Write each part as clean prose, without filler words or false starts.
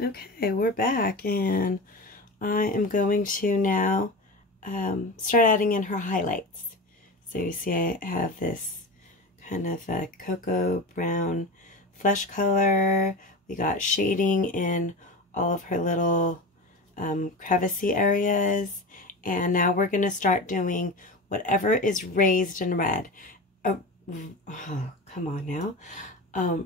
Okay, we're back, and I am going to now start adding in her highlights. So you see I have this kind of a cocoa brown flesh color. We got shading in all of her little crevicey areas. And now we're going to start doing whatever is raised in red. Oh, come on now.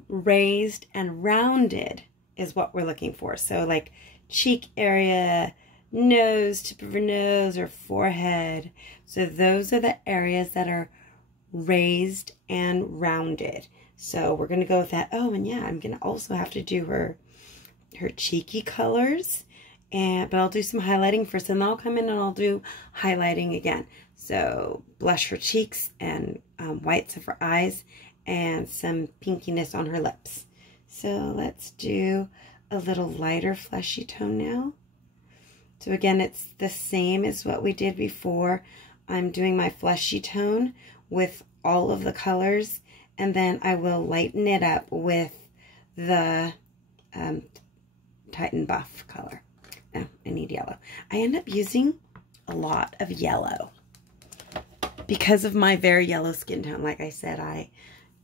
Raised and rounded is what we're looking for. So like cheek area, nose, tip of her nose, or forehead. So those are the areas that are raised and rounded. So we're going to go with that. Oh, and yeah, I'm going to also have to do her cheeky colors. But I'll do some highlighting first, and then I'll come in and I'll do highlighting again. So blush her cheeks and whites of her eyes and some pinkiness on her lips. So let's do a little lighter fleshy tone now. So again, it's the same as what we did before. I'm doing my fleshy tone with all of the colors, and then I will lighten it up with the Titan Buff color. Now, I need yellow. I end up using a lot of yellow because of my very yellow skin tone. Like I said, I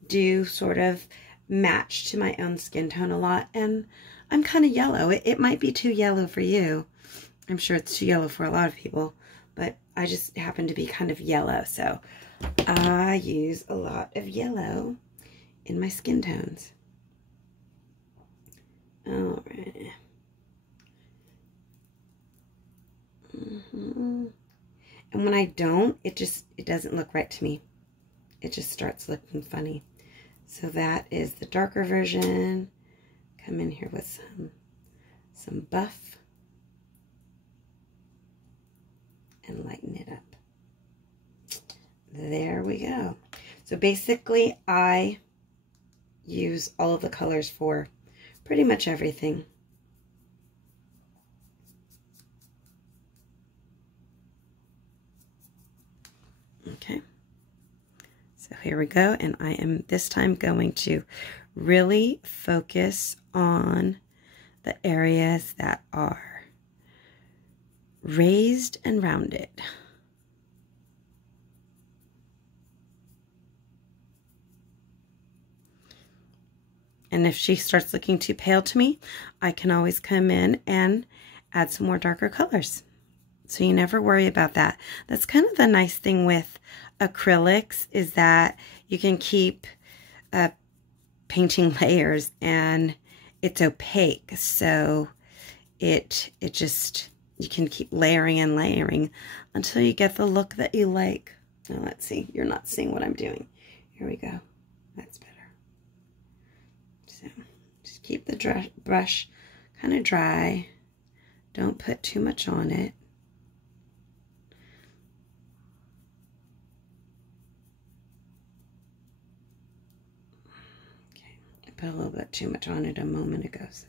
do sort of match to my own skin tone a lot, and I'm kind of yellow. It might be too yellow for you. I'm sure it's too yellow for a lot of people, but I just happen to be kind of yellow, so I use a lot of yellow in my skin tones. All right. And when I don't, it doesn't look right to me. It just starts looking funny. So that is the darker version. Come in here with some buff and lighten it up. There we go. So basically I use all of the colors for pretty much everything. Okay, so here we go, and I am this time going to really focus on the areas that are raised and rounded. And if she starts looking too pale to me, I can always come in and add some more darker colors. So you never worry about that. That's kind of the nice thing with acrylics, is that you can keep painting layers and it's opaque. So it just, you can keep layering and layering until you get the look that you like. Now let's see, you're not seeing what I'm doing. Here we go. That's better. So just keep the brush kind of dry. Don't put too much on it. Put a little bit too much on it a moment ago, so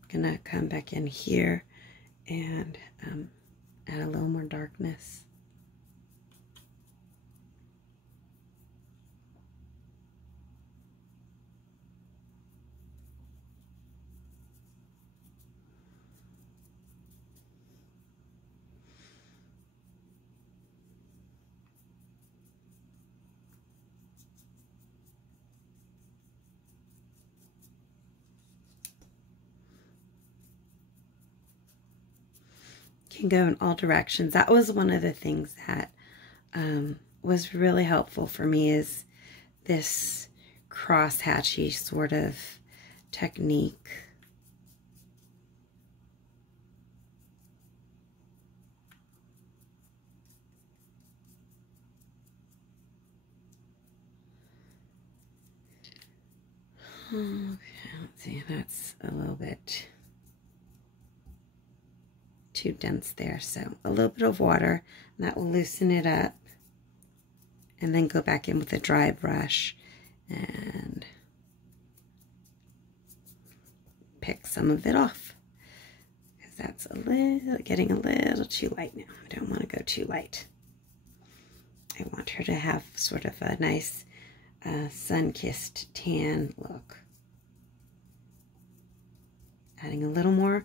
I'm gonna come back in here and add a little more darkness. Can go in all directions. That was one of the things that was really helpful for me, is this cross-hatchy sort of technique. Okay, let's see, that's a little bit too dense there, so a little bit of water, and that will loosen it up, and then go back in with a dry brush and pick some of it off, because that's getting a little too light now. I don't want to go too light. I want her to have sort of a nice sun-kissed tan look. adding a little more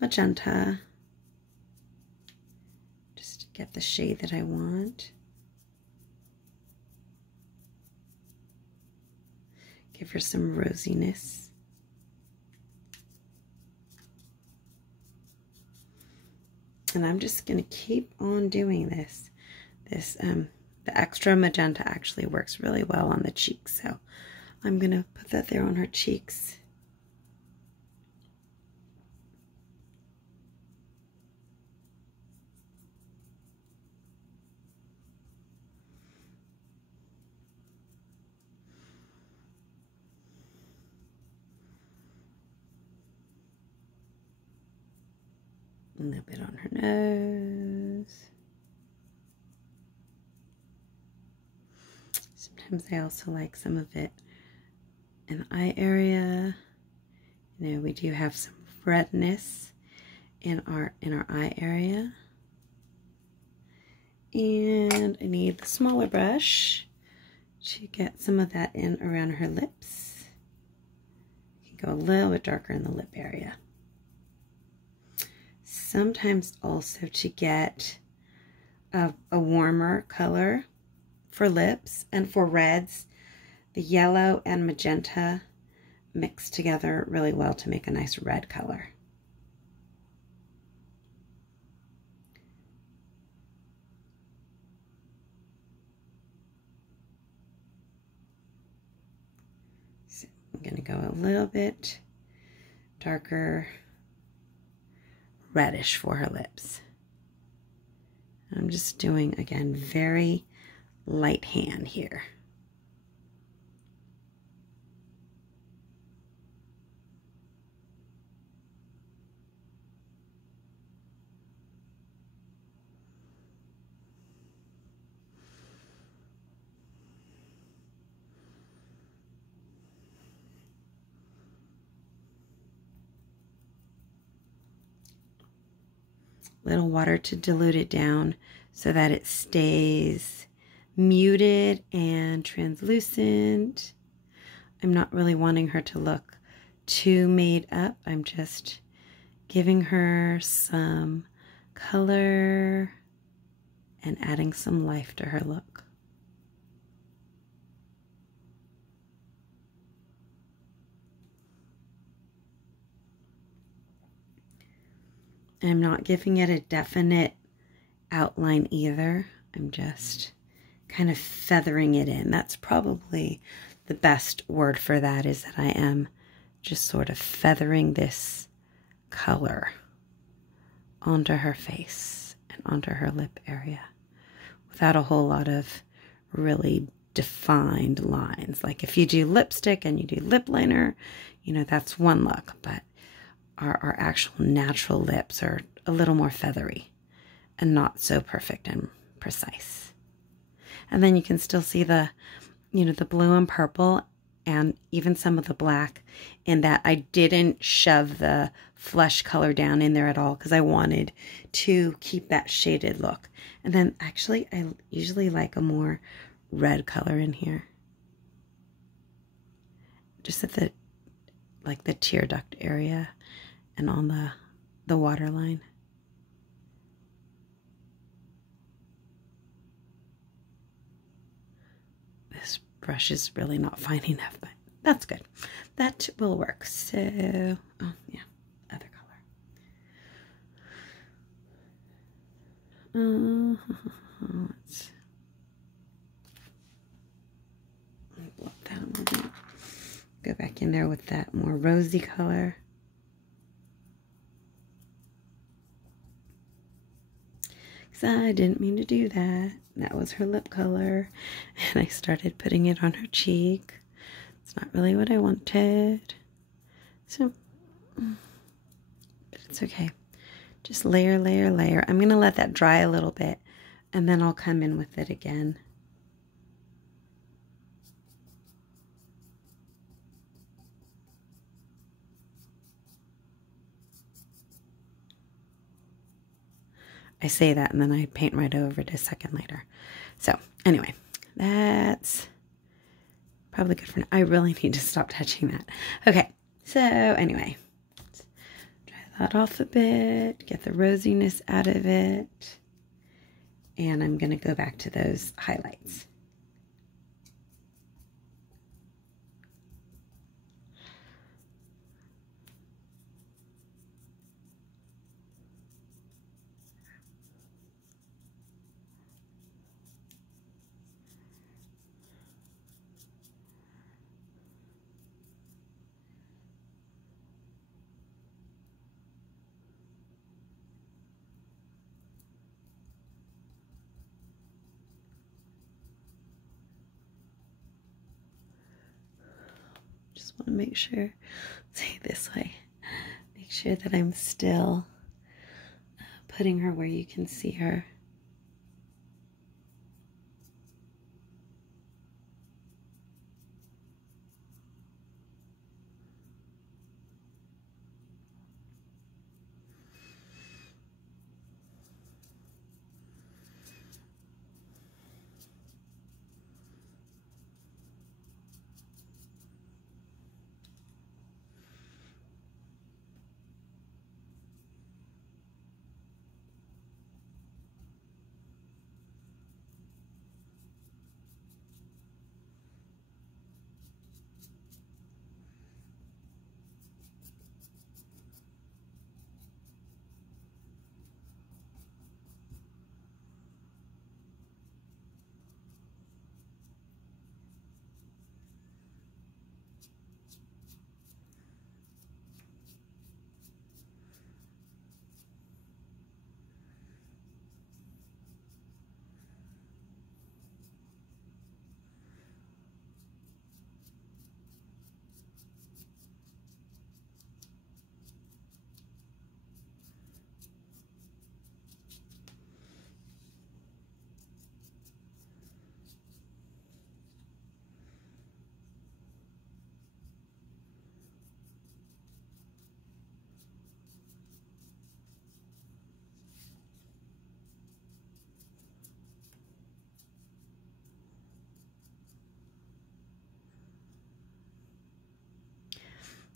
magenta just to get the shade that I want. Give her some rosiness. And I'm just going to keep on doing this. The extra magenta actually works really well on the cheeks, so I'm going to put that there on her cheeks. A little bit on her nose. Sometimes I also like some of it in the eye area. You know, we do have some redness in our eye area. And I need the smaller brush to get some of that in around her lips. You can go a little bit darker in the lip area. Sometimes also to get a warmer color for lips and for reds, the yellow and magenta mix together really well to make a nice red color. So I'm going to go a little bit darker reddish for her lips. I'm just doing, again, very light hand here. Little water to dilute it down so that it stays muted and translucent. I'm not really wanting her to look too made up. I'm just giving her some color and adding some life to her look. I'm not giving it a definite outline either. I'm just kind of feathering it in. That's probably the best word for that, is that I am just sort of feathering this color onto her face and onto her lip area without a whole lot of really defined lines. Like if you do lipstick and you do lip liner, you know, that's one look, but our actual natural lips are a little more feathery and not so perfect and precise. And then you can still see the, you know, the blue and purple and even some of the black in that I didn't shove the flesh color down in there at all because I wanted to keep that shaded look. And then actually I usually like a more red color in here. Just at the, like the tear duct area and on the waterline. This brush is really not fine enough, but that's good. That will work. So, oh yeah, other color. Let's blow that a little bit. Go back in there with that more rosy color. I didn't mean to do that. That was her lip color. And I started putting it on her cheek. It's not really what I wanted. So, but it's okay. Just layer, layer, layer. I'm going to let that dry a little bit. And then I'll come in with it again. I say that and then I paint right over it a second later. So anyway, that's probably good for now. I really need to stop touching that. Okay, so anyway, let's that off a bit, get the rosiness out of it, and I'm going to go back to those highlights. Just want to make sure, see this way, make sure that I'm still putting her where you can see her.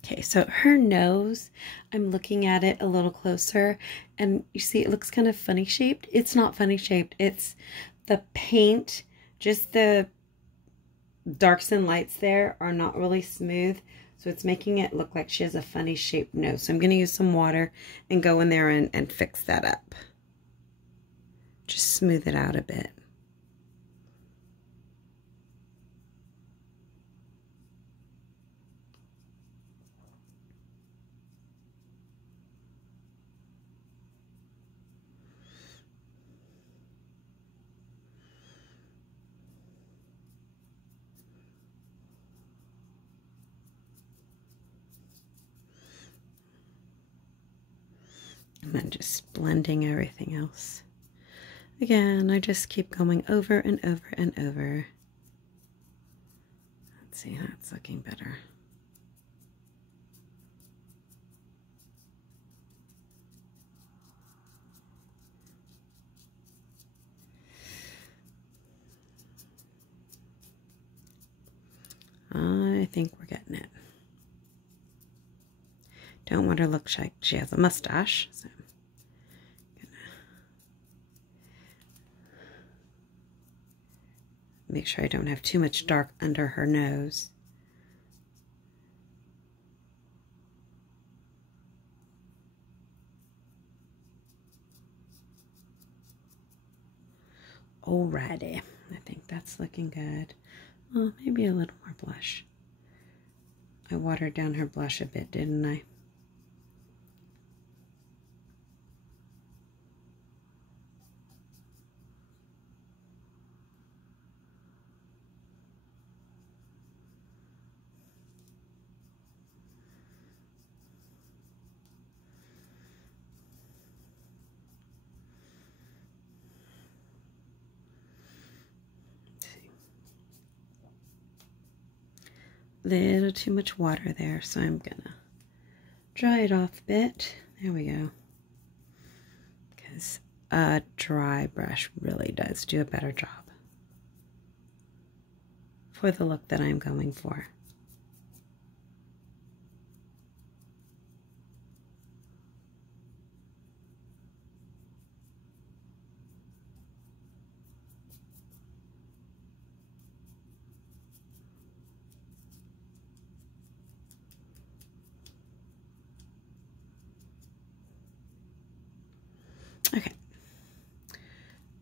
Okay, so her nose, I'm looking at it a little closer, and you see it looks kind of funny shaped. It's not funny shaped. It's the paint, just the darks and lights there are not really smooth, so it's making it look like she has a funny shaped nose. So I'm going to use some water and go in there and fix that up. Just smooth it out a bit. And then just blending everything else. Again, I just keep going over and over and over. Let's see, that's looking better. I think we're getting it. Don't want her to look like she has a mustache, so I'm gonna make sure I don't have too much dark under her nose. Alrighty, I think that's looking good. Well, maybe a little more blush. I watered down her blush a bit, didn't I? Little too much water there, so I'm gonna dry it off a bit. There we go. Because a dry brush really does do a better job for the look that I'm going for. Okay.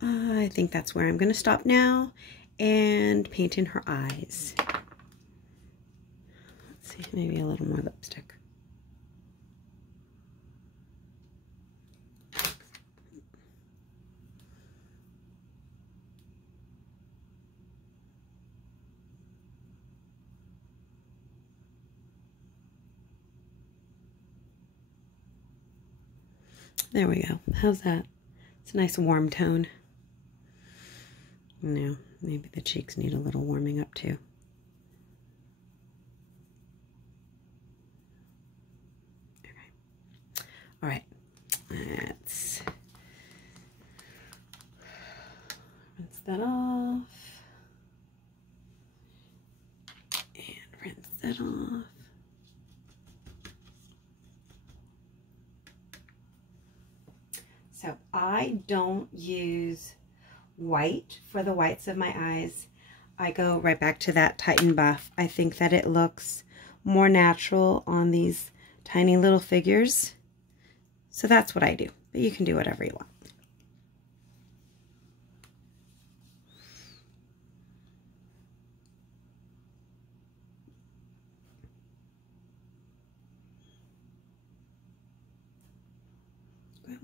I think that's where I'm going to stop now and paint in her eyes. Let's see, maybe a little more lipstick. There we go. How's that? It's a nice warm tone. No, maybe the cheeks need a little warming up too. Okay. All right. Let's rinse that off. And rinse that off. So I don't use white for the whites of my eyes. I go right back to that Titan Buff. I think that it looks more natural on these tiny little figures. So that's what I do. But you can do whatever you want.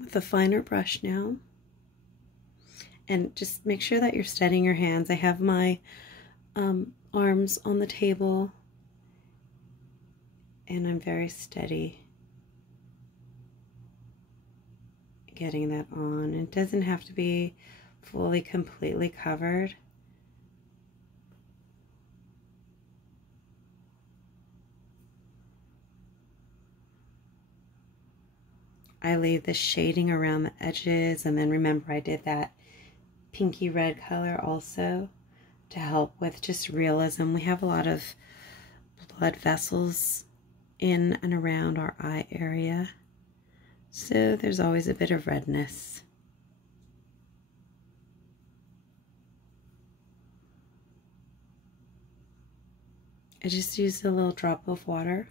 With a finer brush now, and just make sure that you're steadying your hands. I have my arms on the table and I'm very steady getting that on. It doesn't have to be fully completely covered. I leave the shading around the edges, and then remember I did that pinky red color also to help with just realism. We have a lot of blood vessels in and around our eye area, so there's always a bit of redness. I just used a little drop of water,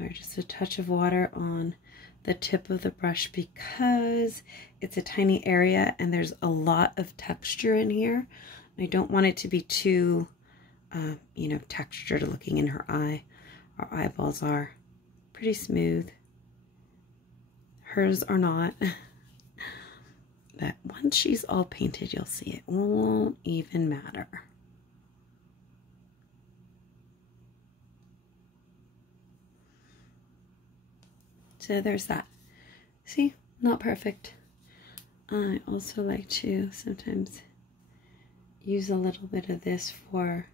or just a touch of water on the tip of the brush because it's a tiny area and there's a lot of texture in here. I don't want it to be too, you know, textured looking in her eye. Our eyeballs are pretty smooth. Hers are not. But once she's all painted, you'll see it won't even matter. So there's that. See, not perfect. I also like to sometimes use a little bit of this for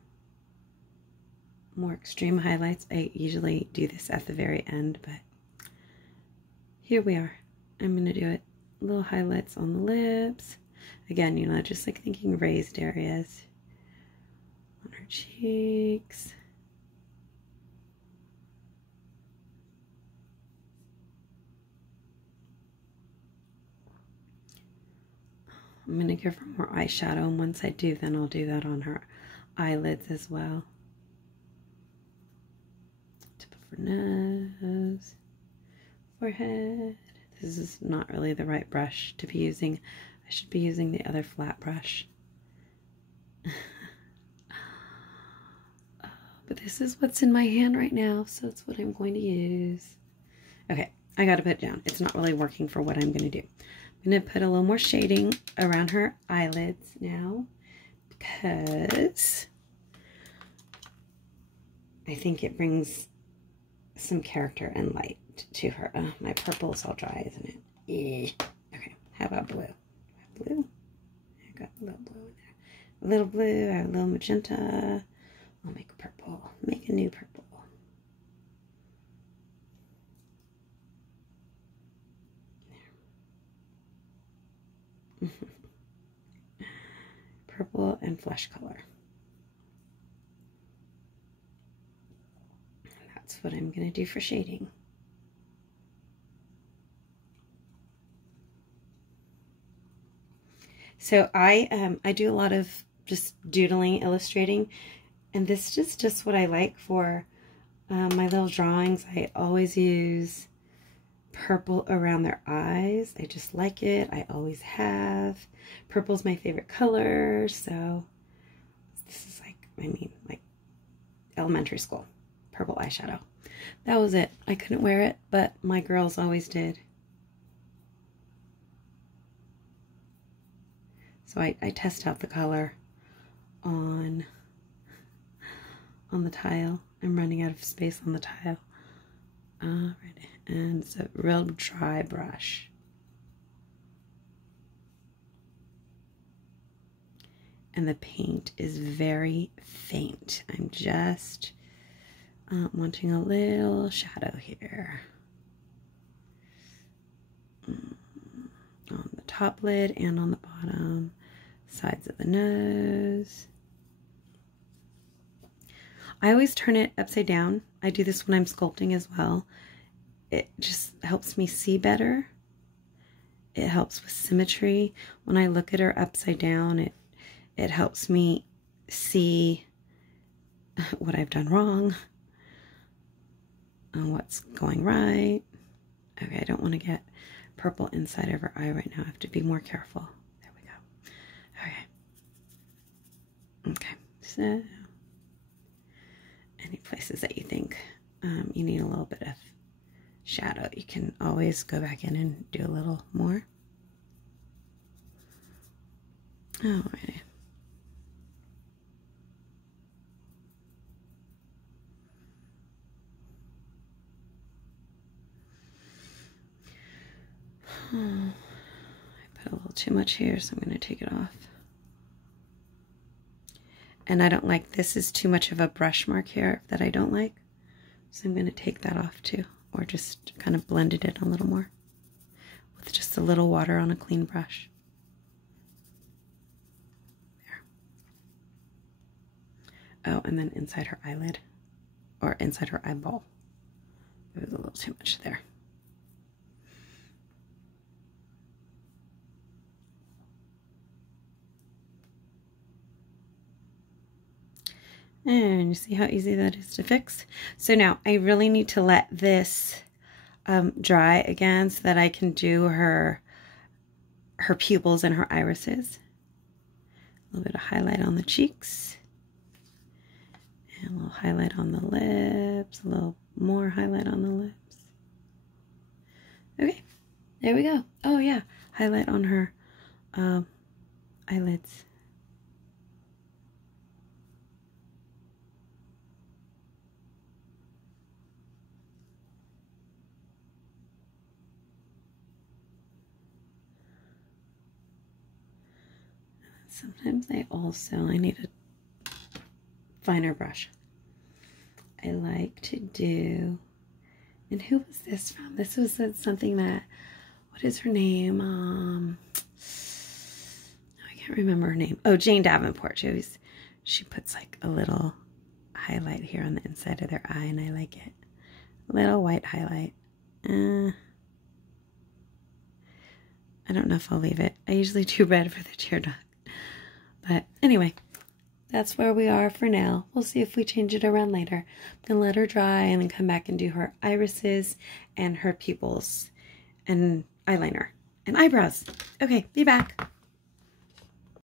more extreme highlights. I usually do this at the very end, but here we are. I'm going to do it. Little highlights on the lips. Again, you know, just like thinking raised areas on her cheeks. I'm going to give her more eyeshadow, and once I do, then I'll do that on her eyelids as well. Tip of her nose, forehead. This is not really the right brush to be using. I should be using the other flat brush. But this is what's in my hand right now, so it's what I'm going to use. Okay, I got to put it down. It's not really working for what I'm going to do. I'm going to put a little more shading around her eyelids now because I think it brings some character and light to her. My purple is all dry, isn't it? Yeah. Okay, how about blue? Blue? I got a little blue in there. A little blue, I have a little magenta. I'll make a purple. Make a new purple. Purple and flesh color. That's what I'm going to do for shading. So I do a lot of just doodling, illustrating, and this is just what I like for my little drawings. I always use purple around their eyes. I just like it. I always have. Purple's my favorite color, so this is like, I mean, like elementary school. Purple eyeshadow. That was it. I couldn't wear it, but my girls always did. So I test out the color on the tile. I'm running out of space on the tile. Right. And it's a real dry brush. And the paint is very faint. I'm just wanting a little shadow here. On the top lid and on the bottom sides of the nose. I always turn it upside down. I do this when I'm sculpting as well. It just helps me see better. It helps with symmetry. When I look at her upside down, it helps me see what I've done wrong and what's going right. Okay, I don't want to get purple inside of her eye right now. I have to be more careful. There we go. Okay. Okay, so any places that you think you need a little bit of shadow, you can always go back in and do a little more. Alrighty. I put a little too much here, so I'm going to take it off. And I don't like, this is too much of a brush mark here that I don't like. So I'm going to take that off too, or just kind of blended it a little more with just a little water on a clean brush. There. Oh, and then inside her eyelid, or inside her eyeball. There was a little too much there. And you see how easy that is to fix? So now I really need to let this dry again so that I can do her pupils and her irises. A little bit of highlight on the cheeks. And a little highlight on the lips. A little more highlight on the lips. Okay, there we go. Oh yeah, highlight on her eyelids. Sometimes I need a finer brush. I like to do, and who was this from? This was something that, what is her name? I can't remember her name. Oh, Jane Davenport. She puts like a little highlight here on the inside of their eye, and I like it. A little white highlight. I don't know if I'll leave it. I usually do red for the tear duct. But anyway, that's where we are for now. We'll see if we change it around later. I'm going to let her dry and then come back and do her irises and her pupils and eyeliner and eyebrows. Okay, be back.